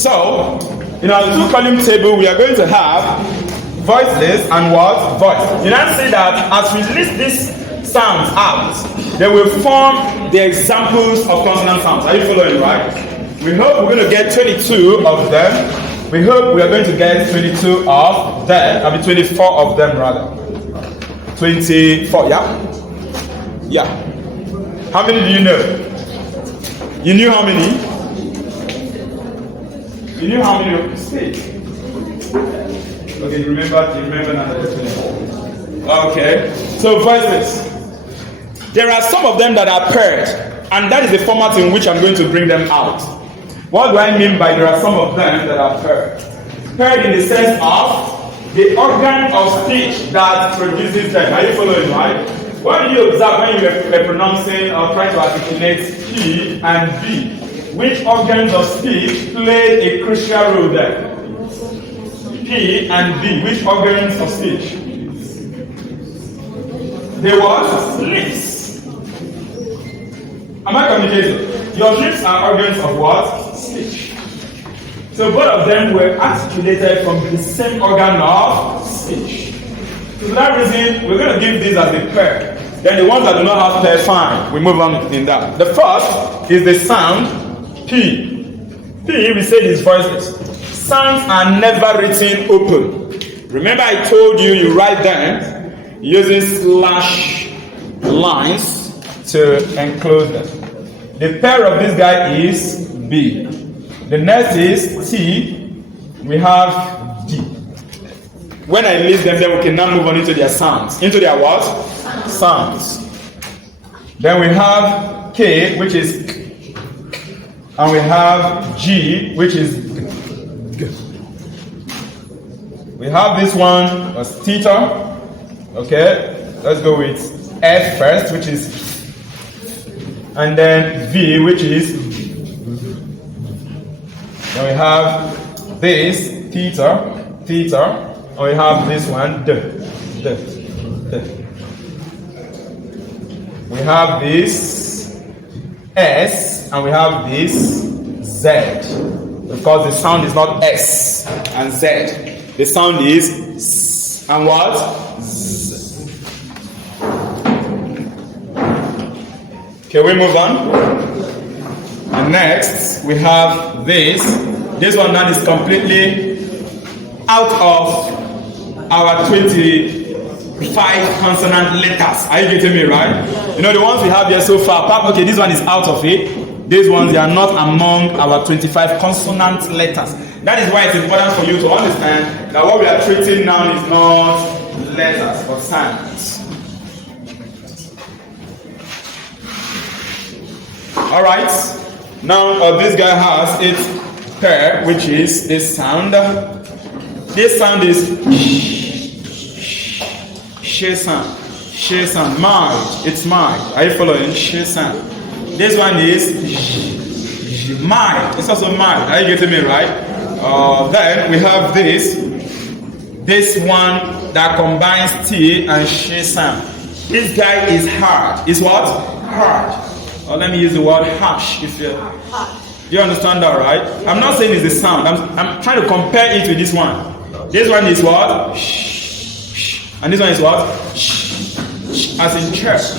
So, in our two-column table, we are going to have voiceless and what? Voice. You now see that as we list these sounds out, they will form the examples of consonant sounds. Are you following, right? We hope we're going to get 22 of them. We hope we are going to get 22 of them. I mean 24 of them rather. 24, yeah? Yeah. How many do you know? You knew how many? You knew how many of the state? Okay, you remember now that it's 24. Okay. So voiceless. There are some of them that are paired, and that is the format in which I'm going to bring them out. What do I mean by there are some of them that are paired? Paired in the sense of the organ of speech that produces them. Are you following, right? What do you observe when you were pronouncing or trying to articulate P and B? Which organs of speech play a crucial role there? P and B. Which organs of speech? They what? Lips. Am I communicating? Your lips are organs of what? Speech. So both of them were articulated from the same organ of speech. So for that reason, we're going to give these as a pair. Then the ones that do not have pair, fine. We move on in that. The first is the sound P. P, we said, is voiceless. Sounds are never written open. Remember I told you, you write them using slash lines to enclose them. The pair of this guy is B. The next is T. We have D. When I list them, then we can now move on into their sounds. Into their what? Sounds. Then we have K, which is K. And we have G, which is G. We have this one as theta. Okay, let's go with F first, which is, and then V, which is. Then we have this theta. And we have this one, D. We have this S, and we have this Z. Of course, the sound is not S and Z. The sound is S and what? Z. Okay, we move on. And next, we have this. This one now is completely out of our 25 consonant letters. Are you getting me right? You know the ones we have here so far. Okay, this one is out of it. These ones, they are not among our 25 consonant letters. That is why it's important for you to understand that what we are treating now is not letters but sounds. Alright. Now this guy has its pair, which is this sound. This sound is sh sound. Sh sound. Mild. It's mild. Are you following? Sh sound. This one is mild. It's also mild. Are you getting me right? Then we have this one that combines T and sh sound. This guy is hard. Is what? Hard. Or let me use the word harsh. If you understand that, right? I'm not saying it's the sound. I'm trying to compare it with this one. This one is what? And this one is what? As in church.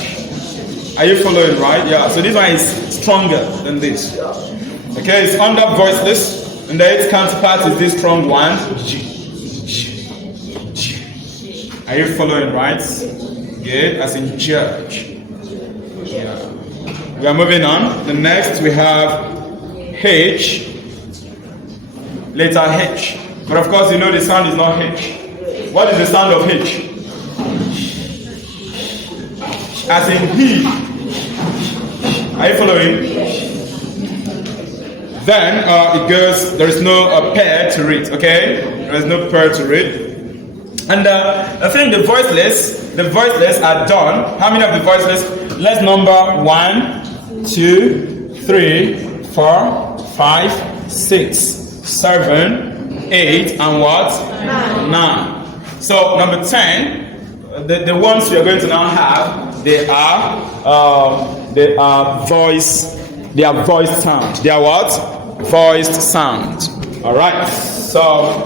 Are you following, right? Yeah. So this one is stronger than this. Okay, it's under voiceless, and the its counterpart is this strong one. Are you following, right? Good. As in church. Yeah. We are moving on. The next we have H, letter H. But of course, you know the sound is not H. What is the sound of H? As in he. Are you following? Then it goes, there is no pair to read, okay? There is no pair to read. And I think the voiceless are done. How many of the voiceless? Let's number 1, 2, 3, 4, 5, 6, 7, 8, and what? 9. So number 10, the ones we are going to now have, they are voice sound. They are what? Voiced sound. All right. So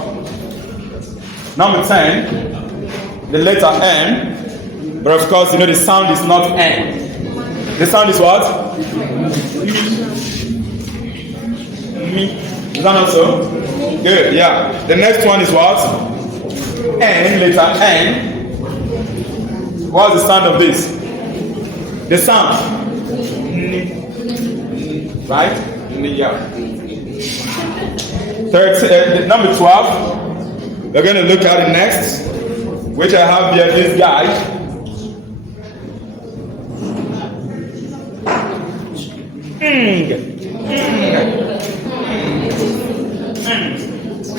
number 10, the letter N, but of course you know the sound is not N. The sound is what? Me. Is that not so? Good. Yeah. The next one is what? N, letter N. What's the sound of this? The sound. Right? Yeah. Number 12. We're going to look at it next, which I have here. This guy.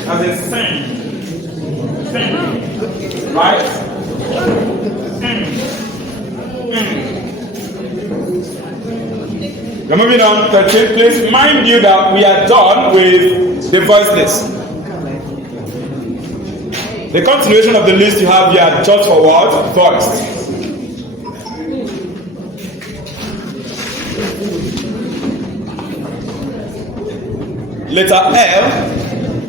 As in sing. Right? We're moving on. 13. Please mind you that we are done with the voiceless. The continuation of the list you have here just for what? Voiced. Letter L,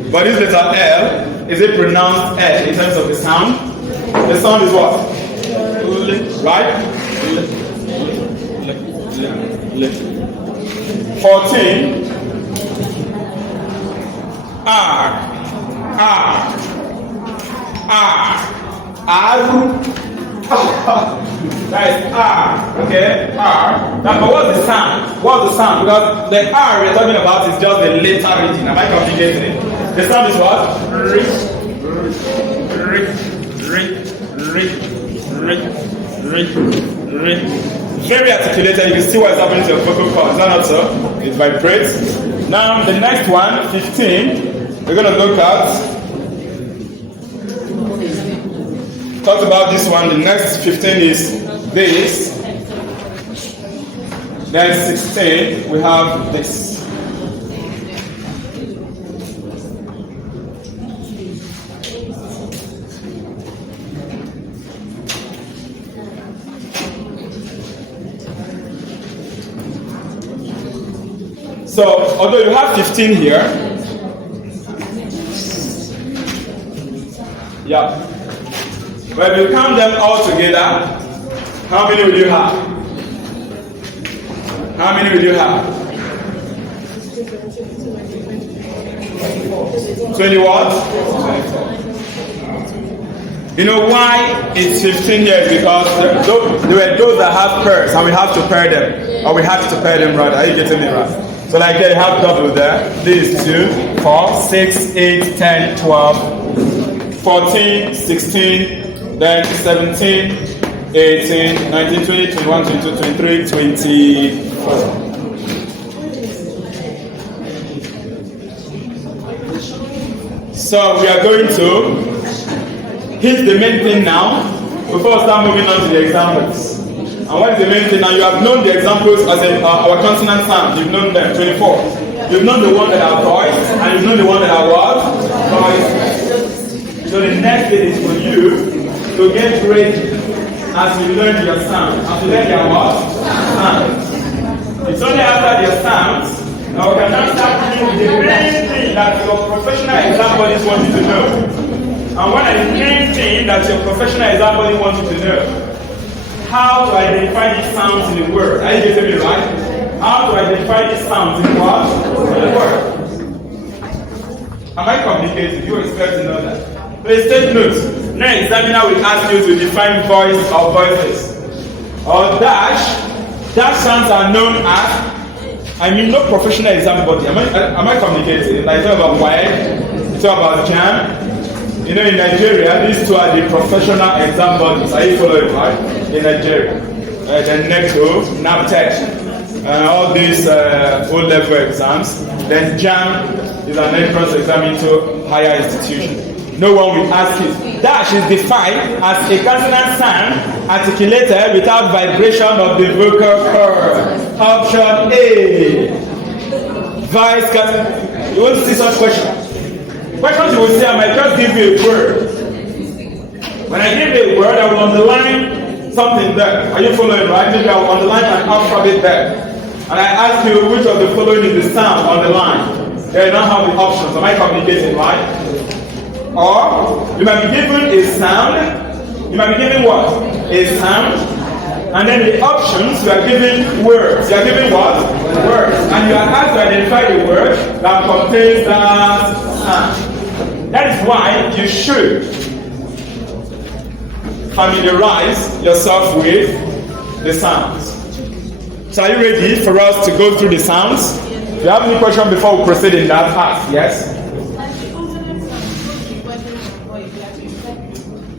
but this letter L, is it pronounced L in terms of the sound? The sound is what? Right? 14. R. That is R. Okay? R. Now, but what's the sound? What's the sound? Because the R we're talking about is just the letter reading. Am I complicating it? The sound is what? Very articulated. You can see what's happening to your vocal cords. Is that not so? It vibrates. Now, the next one, 15, we're going to look at. Talked about this one. The next 15 is this. Then 16, we have this. So, although you have 15 here, yeah. But if you count them all together, how many will you have? How many will you have? 20 what? 24. You know why it's 15 here? Because there were those that have pairs, and we have to pair them. Or we have to pair them rather. Are you getting me right? So like there you have double there. This is 2, 4, 6, 8, 10, 12, 14, 16, then 17, 18, 19, 20, 21, 22, 23, 24. So we are going to hit the main thing now before we start moving on to the examples. And what is the main thing now? You have known the examples as our consonant sounds. You've known them, 24. You've known the one that are voiced, and you've known the one that are what? Voiced. So the next thing is for you to get ready as you learn your sound. As you learn your what? Sounds. It's only after your sounds now we can now start doing the main thing that your professional exam bodies want you to know. And what is the main thing that your professional exam body wants you to know? How to identify these sounds in the word. Are you getting me right? How to identify these sounds in what? In the word. Am I complicated? You expect to know that. Please take notes. Now examiner will ask you to define voice or voiceless. Or dash. Dash sounds are known as, no professional exam body. Am I communicating? Like talk about wide, talk about jam. You know, in Nigeria, these two are the professional exam bodies. Are you following, right? In Nigeria. Then next to NAPTEC. All these O-level exams. Then JAM is an entrance exam into higher institution. No one will ask it. Dash is defined as a consonant sound articulated without vibration of the vocal cord. Option A. Vice consonant. You won't see such questions. Questions you will say, I might just give you a word. When I give you a word, I will underline something there. Are you following, right? Maybe I will underline an alphabet there. And I ask you which of the following is the sound on the line. Then you don't have the options. Am I communicating right? Or you might be given a sound. You might be given what? A sound. And then the options, you are given words. You are given what? Words. And you are asked to identify the word that contains that sound. That is why you should familiarize yourself with the sounds. So are you ready for us to go through the sounds? Do you have any question before we proceed in that part? Yes?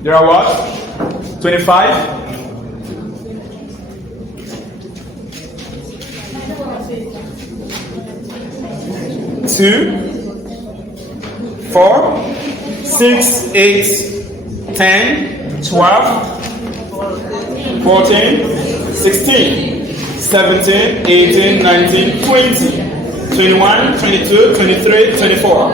There are what? 25? 2, 4, 6, 8, 10, 12, 14, 16, 17, 18, 19, 20, 21, 22, 23, 24.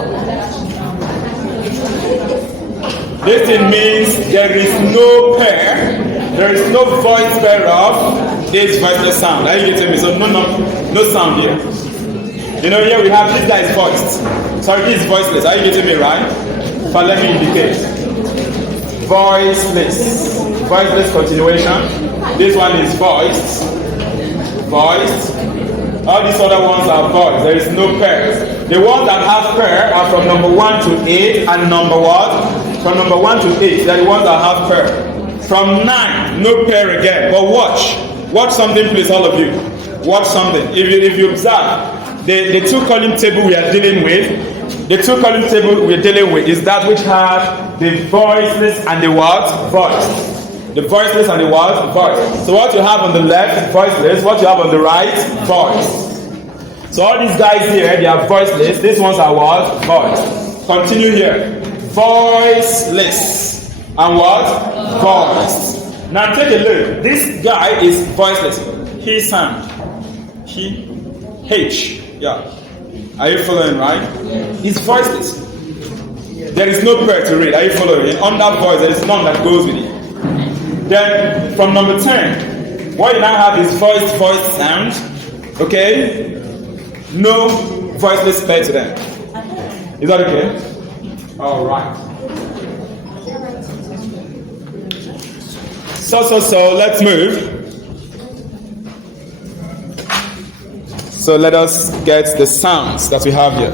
This thing means there is no pair, there is no voice pair of this voiceless sound. Are you getting me? So no sound here. You know, here we have this guy is voiced. Sorry, this is voiceless. Are you getting me right? But let me indicate. Voiceless. Voiceless continuation. This one is voiced. Voiced. All these other ones are voiced. There is no pairs. The ones that have pair are from number 1 to 8 and number what? From number 1 to 8. They are the ones that have pair. From 9, no pair again. But watch. Watch something, please, all of you. Watch something. If you observe, the two-column table we are dealing with, is that which has the voiceless and the what? Voice. The voiceless and the what? Voice. So what you have on the left, voiceless. What you have on the right, voice. So all these guys here, they are voiceless. These ones are what? Voice. Continue here. Voiceless. And what? Voice. Now take a look. This guy is voiceless. He sound. He. H. Yeah. Are you following, right? It's voiceless. There is no pair to read. Are you following? On that voice, there is none that goes with it. Then, from number 10, what you now have is voice sound. Okay? No voiceless pair to them. Is that okay? Alright. So, let's move. So let us get the sounds that we have here.